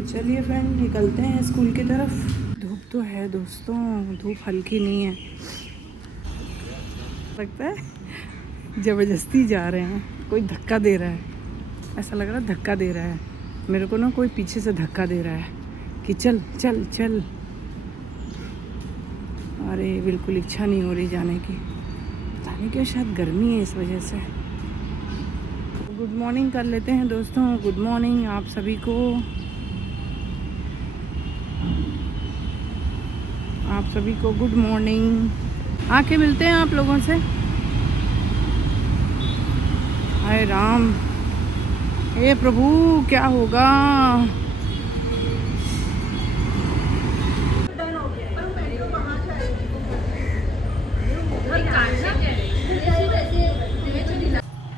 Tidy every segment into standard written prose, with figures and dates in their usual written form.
तो चलिए फ्रेंड निकलते हैं स्कूल की तरफ। धूप तो है दोस्तों, धूप हल्की नहीं है, लगता है ज़बरदस्ती जा रहे हैं, कोई धक्का दे रहा है, ऐसा लग रहा है धक्का दे रहा है मेरे को ना, कोई पीछे से धक्का दे रहा है कि चल चल चल। अरे बिल्कुल इच्छा नहीं हो रही जाने की, पता नहीं क्यों, शायद गर्मी है इस वजह से। गुड मॉर्निंग कर लेते हैं दोस्तों, गुड मॉर्निंग आप सभी को, आप सभी को गुड मॉर्निंग। आके मिलते हैं आप लोगों से। हाय राम, हे प्रभु क्या होगा।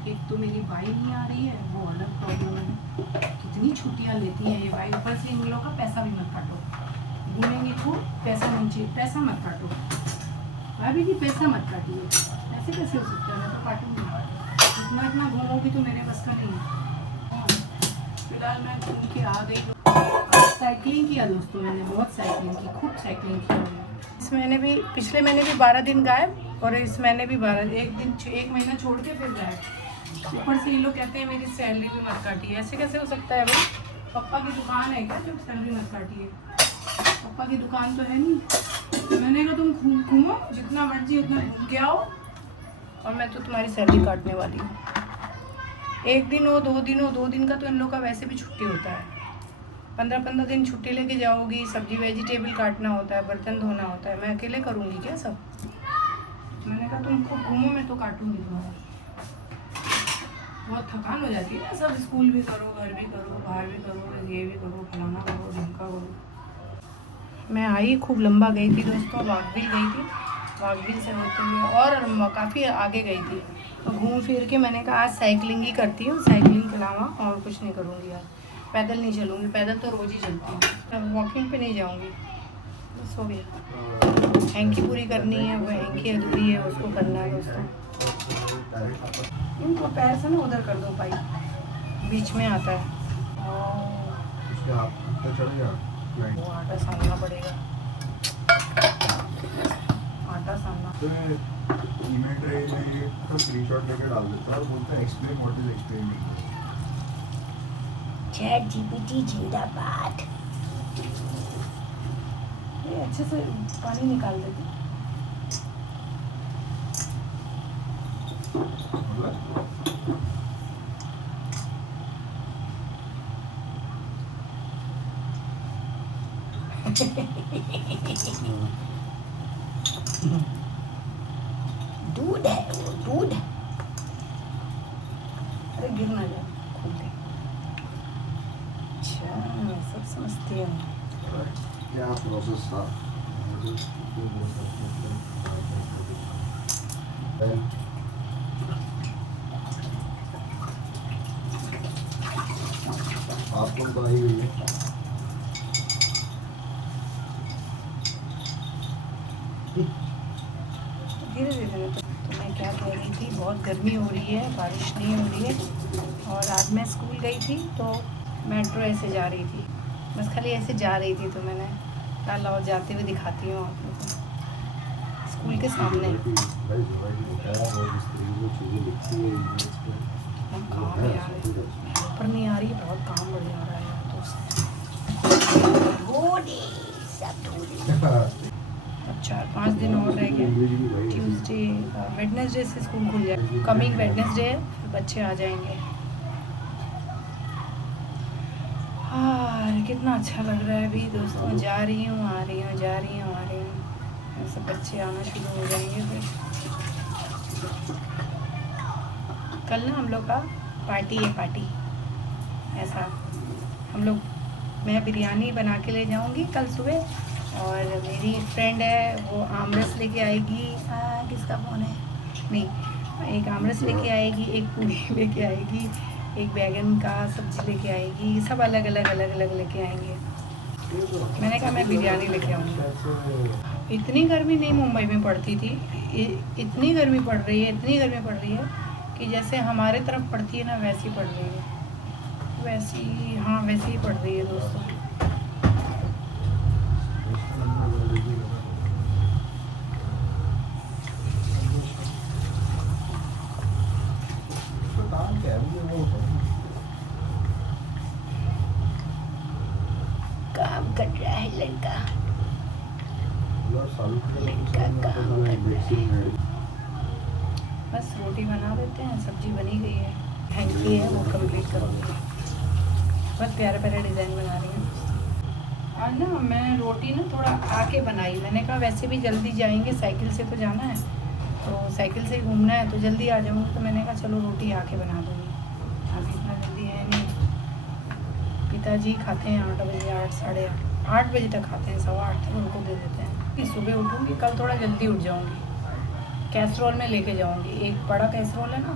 एक तो मेरी वाई नहीं आ रही है, वो अलग प्रॉब्लम है। कितनी छुट्टियां लेती हैं ये वाई, ऊपर से इन लोगों का पैसा भी मत काटो, घूमेंगे खूब, पैसा नहीं चाहिए, पैसा मत काटो भाभी जी, पैसा मत काटिए, ऐसे कैसे हो सकता है, मैं तो काटूंगी, इतना इतना घूमोगी तो मेरे बस का नहीं है। फिलहाल मैं घूम के आ गई, साइकिलिंग किया दोस्तों मैंने, बहुत साइकिलिंग की, खूब साइकिलिंग किया। इस महीने भी, पिछले महीने भी 12 दिन गायब, और इस महीने भी 12, एक महीना छोड़ के फिर गायब। ऊपर से ये लोग कहते हैं मेरी सैलरी भी मत काटिए, ऐसे कैसे हो सकता है भाई, पापा की दुकान है क्या जो सैलरी मत काटिए, पापा की दुकान तो है नहीं। मैंने कहा तुम घूमो जितना मर्जी उतना घूम के आओ, और मैं तो तुम्हारी सैलरी काटने वाली हूँ। एक दिन हो, 2 दिन हो, 2 दिन का तो इन लोग का वैसे भी छुट्टी होता है, 15-15 दिन छुट्टी लेके जाओगी, सब्जी वेजिटेबल काटना होता है, बर्तन धोना होता है, मैं अकेले करूँगी क्या सब। मैंने कहा तुम खूब घूमो, मैं तो काटूँगी तुम्हारा। बहुत थकान हो जाती है ना, सब स्कूल भी करो, घर भी करो, बाहर भी करो, ये भी करो, फलाना करो, ढमका करो। मैं आई, खूब लंबा गई थी दोस्तों, वाघबिल गई थी, वाघबिल से होते हुए और काफ़ी आगे गई थी, तो घूम फिर के मैंने कहा आज साइकिलिंग ही करती हूँ, साइकिलिंग के अलावा और कुछ नहीं करूँगी आज, पैदल नहीं चलूँगी, पैदल तो रोज़ ही चलती हूँ, वॉकिंग पे नहीं जाऊँगी। बस हो गया, हैंकी पूरी करनी है, वो हैंकी अधूरी है, उसको करना है दोस्तों। इनको पैर से ना उधर कर दो, पाई बीच में आता है, वो आटा सानना पड़ेगा, आटा सानना। ईमेल तो स्क्रीनशॉट लेकर डाल देता है और बोलता है explain what is explaining. Chat GPT जिंदाबाद। ये अच्छे से पानी निकाल देती। दूध है वो, दूध है, अरे गिर ना जाए, खोल दे। अच्छा मैं सब समझती हूँ। क्या प्रोसेस था, आपको तो आई हुई है। धीरे धीरे, तो मैं क्या कह रही थी, बहुत गर्मी हो रही है, बारिश नहीं हो रही है, और आज मैं स्कूल गई थी तो मेट्रो ऐसे जा रही थी, बस खाली ऐसे जा रही थी, तो मैंने कहा लाओ जाते हुए दिखाती हूँ आप लोगों को, स्कूल के सामने। काम है यार, पर नहीं आ रही, बहुत काम बढ़ जा रहा है यार दोस्त। अब 4-5 दिन और रह गए, ट्यूसडे वेडनेसडे से स्कूल खुल जाए, कमिंग वेडनेसडे है, फिर बच्चे आ जाएंगे। हाँ कितना अच्छा लग रहा है अभी दोस्तों, जा रही हूँ आ रही हूँ, जा रही हूँ आ रही हूँ, ऐसे बच्चे आना शुरू हो जाएंगे। फिर कल ना हम लोग का पार्टी है, पार्टी ऐसा हम लोग, मैं बिरयानी बना के ले जाऊंगी कल सुबह, और मेरी फ्रेंड है वो आमरस लेके आएगी, किसका फ़ोन है, नहीं, एक आमरस लेके आएगी, एक पूरी लेके आएगी, एक बैगन का सब्जी लेके आएगी, सब अलग अलग लेके आएंगे। मैंने कहा मैं बिरयानी लेके आऊँगी। इतनी गर्मी नहीं मुंबई में पड़ती थी, इतनी गर्मी पड़ रही है, इतनी गर्मी पड़ रही है कि जैसे हमारे तरफ पड़ती है ना, वैसी पड़ रही है, वैसी, हाँ वैसी ही पड़ रही है दोस्तों। काम कर रहा है लड़का। सालों के लड़का काम कर रहा है। है। बस रोटी बना देते हैं, सब्जी बनी गई है, हैंकी है वो कंप्लीट करूँगी। बहुत प्यारे प्यारे डिज़ाइन बना रही हूँ। आज ना मैं रोटी ना थोड़ा आके बनाई, मैंने कहा वैसे भी जल्दी जाएंगे, साइकिल से तो जाना है, तो साइकिल से ही घूमना है, तो जल्दी आ जाऊँगी, तो मैंने कहा चलो रोटी आके बना दूँगी। अभी इतना जल्दी है नहीं, पिताजी खाते हैं 8 बजे, 8 साढ़े 8 बजे तक खाते हैं, 8:15 तक उनको दे देते हैं। कि सुबह उठूँगी, कल थोड़ा जल्दी उठ जाऊँगी, कैसरोल में लेके जाऊँगी, एक बड़ा कैसरोल है ना,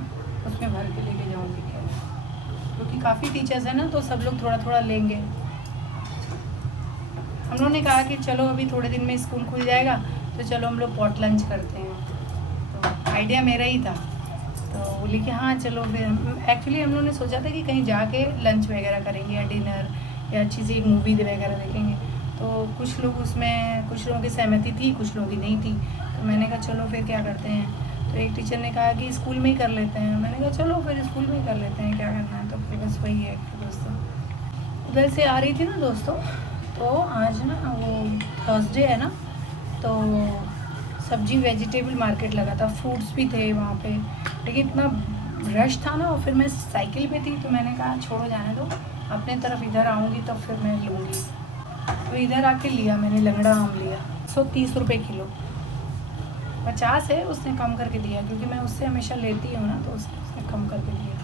उसमें भर के लेके जाऊँगी, क्योंकि काफ़ी टीचर्स हैं ना, तो सब लोग थोड़ा थोड़ा लेंगे। हम लोगों ने कहा कि चलो अभी थोड़े दिन में स्कूल खुल जाएगा, तो चलो हम लोग पॉट लंच करते हैं, तो आइडिया मेरा ही था, तो बोली कि हाँ चलो। फिर एक्चुअली हम लोगों ने सोचा था कि कहीं जाके लंच वगैरह करेंगे या डिनर या अच्छी सी एक मूवी वगैरह देखेंगे, तो कुछ लोग उसमें, कुछ लोगों की सहमति थी, कुछ लोगों की नहीं थी, तो मैंने कहा चलो फिर क्या करते हैं, तो एक टीचर ने कहा कि स्कूल में ही कर लेते हैं, मैंने कहा चलो फिर स्कूल में ही कर लेते हैं, क्या करना है, तो फिर बस वही है दोस्तों। उधर से आ रही थी ना दोस्तों, तो आज ना वो थर्सडे है ना, तो सब्जी वेजिटेबल मार्केट लगा था, फ्रूट्स भी थे वहाँ पे, लेकिन इतना रश था ना, और फिर मैं साइकिल पे थी, तो मैंने कहा छोड़ो जाने दो, अपने तरफ इधर आऊँगी तो फिर मैं लूँगी, तो इधर आके लिया मैंने, लंगड़ा आम लिया, 130 रुपये किलो, 50 है, उसने कम करके दिया, क्योंकि मैं उससे हमेशा लेती हूँ ना, तो उसने कम करके दिया।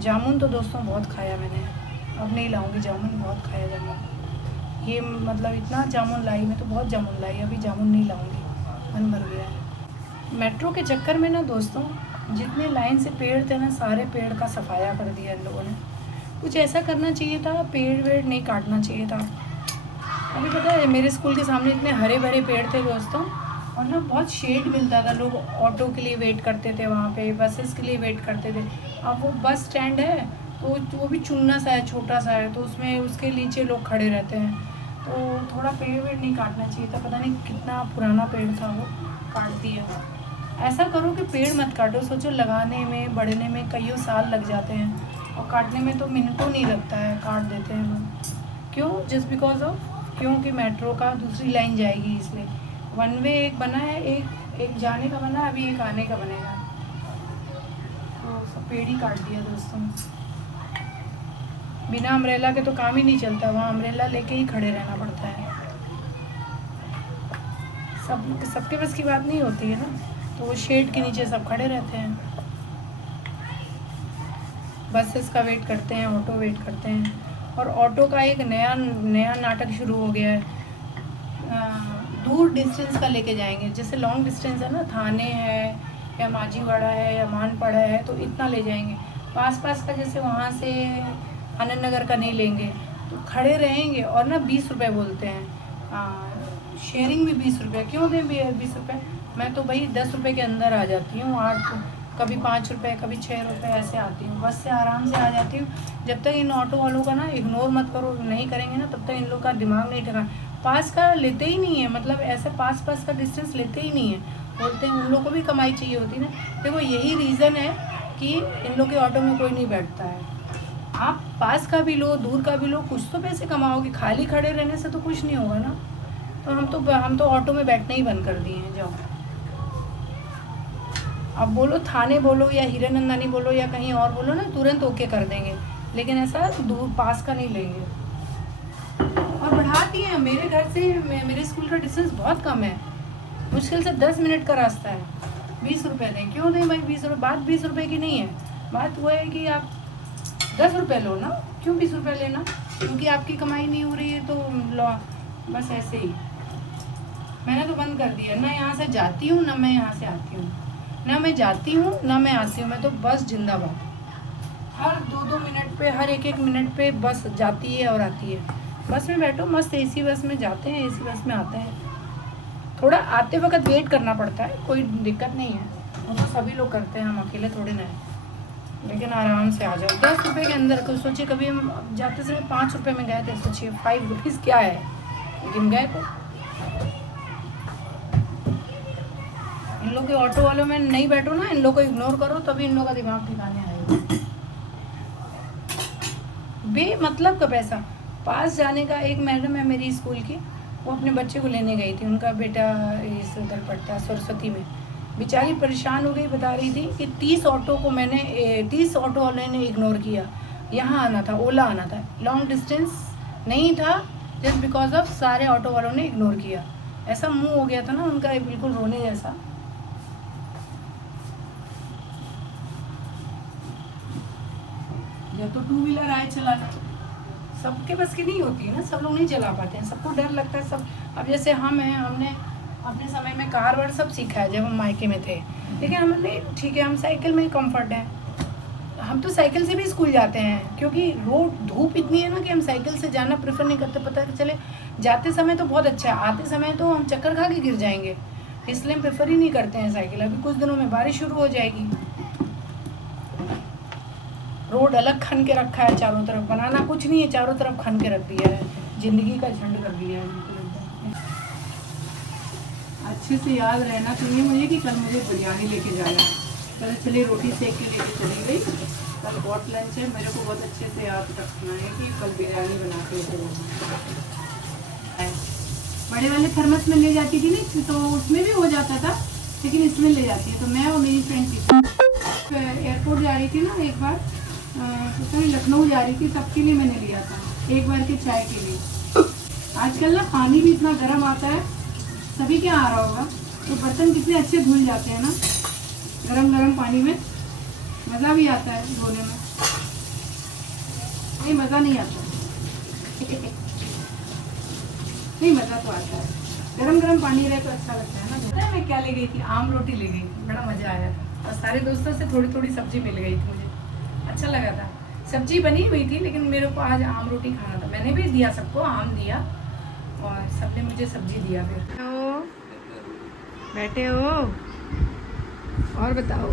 जामुन तो दोस्तों बहुत खाया मैंने, अब नहीं लाऊंगी जामुन, बहुत खाया जामुन, ये मतलब इतना जामुन लाई, मैं तो बहुत जामुन लाई, अभी जामुन नहीं लाऊंगी, मन भर गया है। मेट्रो के चक्कर में ना दोस्तों, जितने लाइन से पेड़ थे ना, सारे पेड़ का सफाया कर दिया इन लोगों ने। कुछ ऐसा करना चाहिए था, पेड़ वेड़ नहीं काटना चाहिए था। अभी पता है मेरे स्कूल के सामने इतने हरे भरे पेड़ थे दोस्तों, और ना बहुत शेड मिलता था, लोग ऑटो के लिए वेट करते थे वहाँ पे, बसेस के लिए वेट करते थे। अब वो बस स्टैंड है, तो वो भी चुनना सा है, छोटा सा है, तो उसमें उसके नीचे लोग खड़े रहते हैं, तो थोड़ा पेड़ वेड़ नहीं काटना चाहिए था, पता नहीं कितना पुराना पेड़ था, वो काट दिया। ऐसा करो कि पेड़ मत काटो, सोचो लगाने में बढ़ने में कईयों साल लग जाते हैं, और काटने में तो मिनटों नहीं लगता है, काट देते हैं लोग। क्यों? जस्ट बिकॉज ऑफ, क्योंकि मेट्रो का दूसरी लाइन जाएगी, इसलिए 1 वे एक बना है, एक जाने का बना है, अभी एक आने का बनेगा, तो सब पेड़ ही काट दिया दोस्तों। बिना अम्ब्रेला के तो काम ही नहीं चलता, वहाँ अम्ब्रेला लेके ही खड़े रहना पड़ता है, सबके बस की बात नहीं होती है ना, तो वो शेड के नीचे सब खड़े रहते हैं, बसेस का वेट करते हैं, ऑटो वेट करते हैं। और ऑटो का एक नया नाटक शुरू हो गया है, दूर डिस्टेंस का लेके जाएंगे, जैसे लॉन्ग डिस्टेंस है ना, थाने है या माजीवाड़ा है या मानपड़ा है, तो इतना ले जाएंगे। पास का जैसे वहाँ से आनंद नगर का नहीं लेंगे, तो खड़े रहेंगे, और ना 20 रुपये बोलते हैं, शेयरिंग भी 20 रुपये, क्यों दें 20 रुपये, मैं तो भाई 10 रुपये के अंदर आ जाती हूँ, 8, कभी 5 रुपये, कभी 6 रुपये, ऐसे आती हूँ, बस से आराम से आ जाती हूँ। जब तक इन ऑटो वालों का ना इग्नोर मत करो, नहीं करेंगे ना, तब तक इन लोग का दिमाग नहीं ठिकाना, पास का लेते ही नहीं है, मतलब ऐसे पास का डिस्टेंस लेते ही नहीं है, बोलते हैं उन लोग को भी कमाई चाहिए होती ना। देखो यही रीज़न है कि इन लोग के ऑटो में कोई नहीं बैठता है, आप पास का भी लो, दूर का भी लो, कुछ तो पैसे कमाओगे, खाली खड़े रहने से तो कुछ नहीं होगा ना। तो हम तो ऑटो में बैठना ही बंद कर दिए हैं। जाओ, अब बोलो थाने बोलो या हीरानंदानी बोलो या कहीं और बोलो ना, तुरंत ओके कर देंगे, लेकिन ऐसा दूर पास का नहीं लेंगे। और बढ़ा दिए हैं, मेरे घर से मेरे स्कूल का डिस्टेंस बहुत कम है, मुश्किल से 10 मिनट का रास्ता है, 20 रुपये दें, क्यों दें भाई 20 रुपये, बात 20 रुपये की नहीं है, बात वो है कि आप 10 रुपये लो ना, क्यों 20 रुपये लेना, क्योंकि आपकी कमाई नहीं हो रही है, तो लो, बस ऐसे ही। मैंने तो बंद कर दिया, ना यहाँ से जाती हूँ ना मैं यहाँ से आती हूँ, ना मैं जाती हूँ ना मैं आती हूँ, मैं तो बस जिंदाबाद, हर 2-2 मिनट पे, हर 1-1 मिनट पे बस जाती है और आती है। बस में बैठो, मस्त एसी बस में जाते हैं, एसी बस में आते हैं, थोड़ा आते वक्त वेट करना पड़ता है, कोई दिक्कत नहीं है, वो तो सभी लोग करते हैं, हम अकेले थोड़े ना हैं, लेकिन आराम से आ जाओ। 10 रुपये के अंदर, कुछ सोचिए, कभी हम जाते समय 5 रुपये में गए थे, सोचिए 5 रुपीज़ क्या है, लेकिन गए तो। इन लोग के ऑटो वालों में नहीं बैठो ना, इन लोग को इग्नोर करो, तभी इन लोग का दिमाग ठिकाने आएगा। बेमतलब का पैसा, पास जाने का, एक मैडम है मेरी स्कूल की, वो अपने बच्चे को लेने गई थी, उनका बेटा इस उधर पढ़ता है सरस्वती में। बेचारी परेशान हो गई, बता रही थी कि 30 ऑटो को मैंने 30 ऑटो वाले ने इग्नोर किया। यहाँ आना था, ओला आना था, लॉन्ग डिस्टेंस नहीं था, जस्ट बिकॉज ऑफ सारे ऑटो वालों ने इग्नोर किया। ऐसा मुंह हो गया था ना उनका, बिल्कुल रोने जैसा। या तो टू व्हीलर आए चलाना, सबके बस की नहीं होती है ना, सब लोग नहीं चला पाते हैं, सबको डर लगता है सब। अब जैसे हम हैं, हमने अपने समय में कार वार सब सीखा है जब हम मायके में थे, लेकिन हमने ठीक है, हम साइकिल में ही कम्फर्ट है। हम तो साइकिल से भी स्कूल जाते हैं, क्योंकि रोड धूप इतनी है ना कि हम साइकिल से जाना प्रेफर नहीं करते। पता चले जाते समय तो बहुत अच्छा है, आते समय तो हम चक्कर खा के गिर जाएंगे, इसलिए हम प्रेफर ही नहीं करते हैं साइकिल। अभी कुछ दिनों में बारिश शुरू हो जाएगी, रोड अलग खन के रखा है चारों तरफ, बनाना कुछ नहीं है, चारों तरफ खन के रख दिया है, जिंदगी का झंड कर दिया है। अच्छे से याद रहना चाहिए मुझे कि कल मुझे बिरयानी लेके जाना है। कल चले रोटी सेक के लेके चली गई, कल बहुत लंच है, मेरे को बहुत अच्छे से याद रखना है कि कल बिरयानी बना के लेके जाना। बड़े वाले थर्मस में ले जाती थी ना, तो उसमें भी हो जाता था, लेकिन इसमें ले जाती है। तो मैं और मेरी फ्रेंड थी, एयरपोर्ट जा रही थी ना एक बार, तो लखनऊ जा रही थी, सबके लिए मैंने लिया था, एक बार के चाय के लिए। आजकल ना पानी भी इतना गर्म आता है, सभी क्या आ रहा होगा, तो बर्तन कितने अच्छे धुल जाते हैं ना गरम गरम पानी में, मज़ा भी आता है धोने में। नहीं मज़ा नहीं आता नहीं मज़ा तो आता है, गरम गरम पानी रहे तो अच्छा लगता है ना। पता है मैं क्या ले गई थी? आम रोटी ले गई थी, बड़ा मज़ा आया था, और सारे दोस्तों से थोड़ी थोड़ी सब्जी मिल गई थी, मुझे अच्छा लगा था। सब्जी बनी हुई थी, लेकिन मेरे को आज आम रोटी खाना था, मैंने भी दिया सबको, आम दिया और सबने मुझे सब्जी दिया। फिर बैठे हो, और बताओ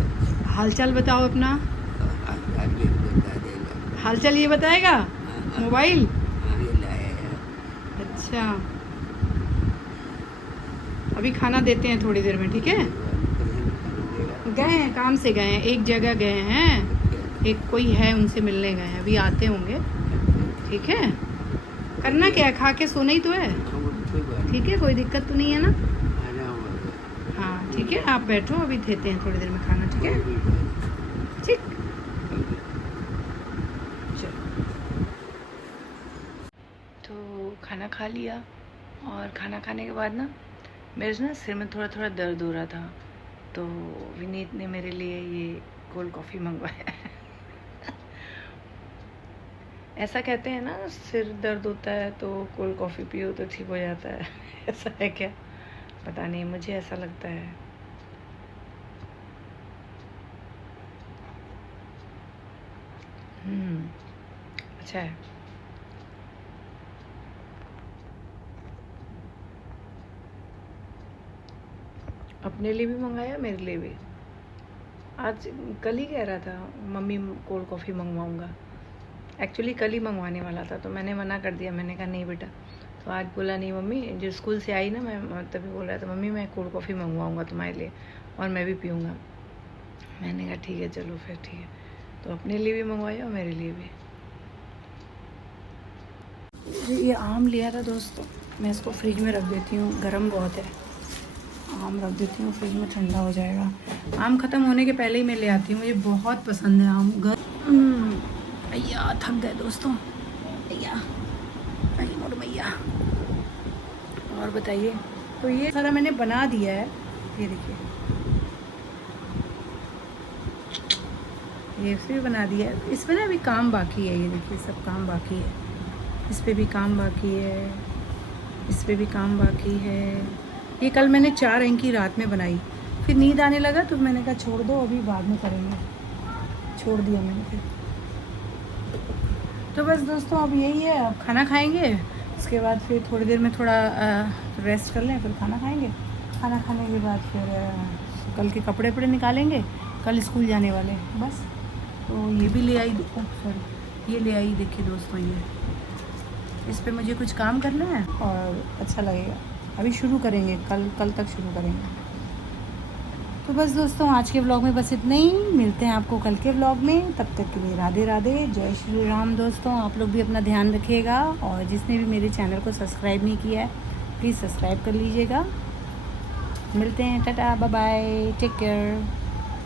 हालचाल, बताओ अपना हालचाल। ये बताएगा मोबाइल? अच्छा, अभी खाना देते हैं थोड़ी देर में, ठीक है? गए हैं, काम से गए हैं, एक जगह गए हैं, एक कोई है उनसे मिलने गए हैं, अभी आते होंगे, ठीक है? करना क्या है, खा के सोना ही तो है, ठीक है? कोई दिक्कत तो नहीं है ना? हाँ ठीक है, आप बैठो, अभी देते हैं थोड़ी देर में खाना, ठीक है? ठीक, चलो। तो खाना खा लिया, और खाना खाने के बाद ना मेरे ना सिर में थोड़ा थोड़ा दर्द हो रहा था, तो विनीत ने मेरे लिए ये कोल्ड कॉफ़ी मंगवाया है। ऐसा कहते हैं ना, सिर दर्द होता है तो कोल्ड कॉफ़ी पियो तो ठीक हो जाता है। ऐसा है क्या, पता नहीं, मुझे ऐसा लगता है। अच्छा है। अपने लिए भी मंगाया, मेरे लिए भी। आज कल ही कह रहा था मम्मी कोल्ड कॉफ़ी मंगवाऊंगा, एक्चुअली कल ही मंगवाने वाला था, तो मैंने मना कर दिया, मैंने कहा नहीं बेटा। तो आज बोला नहीं मम्मी, जो स्कूल से आई ना, मैं तभी बोल रहा था मम्मी मैं कोल्ड कॉफ़ी मंगवाऊंगा तुम्हारे लिए, और मैं भी पीऊँगा। मैंने कहा ठीक है चलो फिर, ठीक है। तो अपने लिए भी मंगवाया और मेरे लिए भी। ये आम लिया था दोस्तों, मैं इसको फ्रिज में रख देती हूँ, गर्म बहुत है, आम रख देती हूँ फ्रिज में, ठंडा हो जाएगा। आम ख़त्म होने के पहले ही मैं ले आती हूँ, मुझे बहुत पसंद है आम। भैया थक गए दोस्तों, भैया मोर भैया। और बताइए, तो ये सारा मैंने बना दिया है, ये देखिए, ये भी बना दिया है। इस पर ना अभी काम बाकी है, ये देखिए सब काम बाकी है, इस पर भी काम बाकी है, इस पर भी काम बाकी है। ये कल मैंने 4 अंक की रात में बनाई, फिर नींद आने लगा तो मैंने कहा छोड़ दो, अभी बाद में करेंगे, छोड़ दिया मैंने फिर। तो बस दोस्तों अब यही है, अब खाना खाएंगे, उसके बाद फिर थोड़ी देर में थोड़ा रेस्ट कर लें, फिर खाना खाएंगे। खाना खाने के बाद फिर कल के कपड़े वपड़े निकालेंगे, कल स्कूल जाने वाले हैं बस। तो ये भी ले आई, सॉरी ये ले आई, देखिए दोस्तों, ये इस पे मुझे कुछ काम करना है और अच्छा लगेगा। अभी शुरू करेंगे, कल तक शुरू करेंगे। तो बस दोस्तों आज के व्लॉग में बस इतना ही। मिलते हैं आपको कल के व्लॉग में, तब तक के लिए राधे राधे, जय श्री राम। दोस्तों आप लोग भी अपना ध्यान रखिएगा, और जिसने भी मेरे चैनल को सब्सक्राइब नहीं किया है प्लीज़ सब्सक्राइब कर लीजिएगा। मिलते हैं, tata bye bye, take care.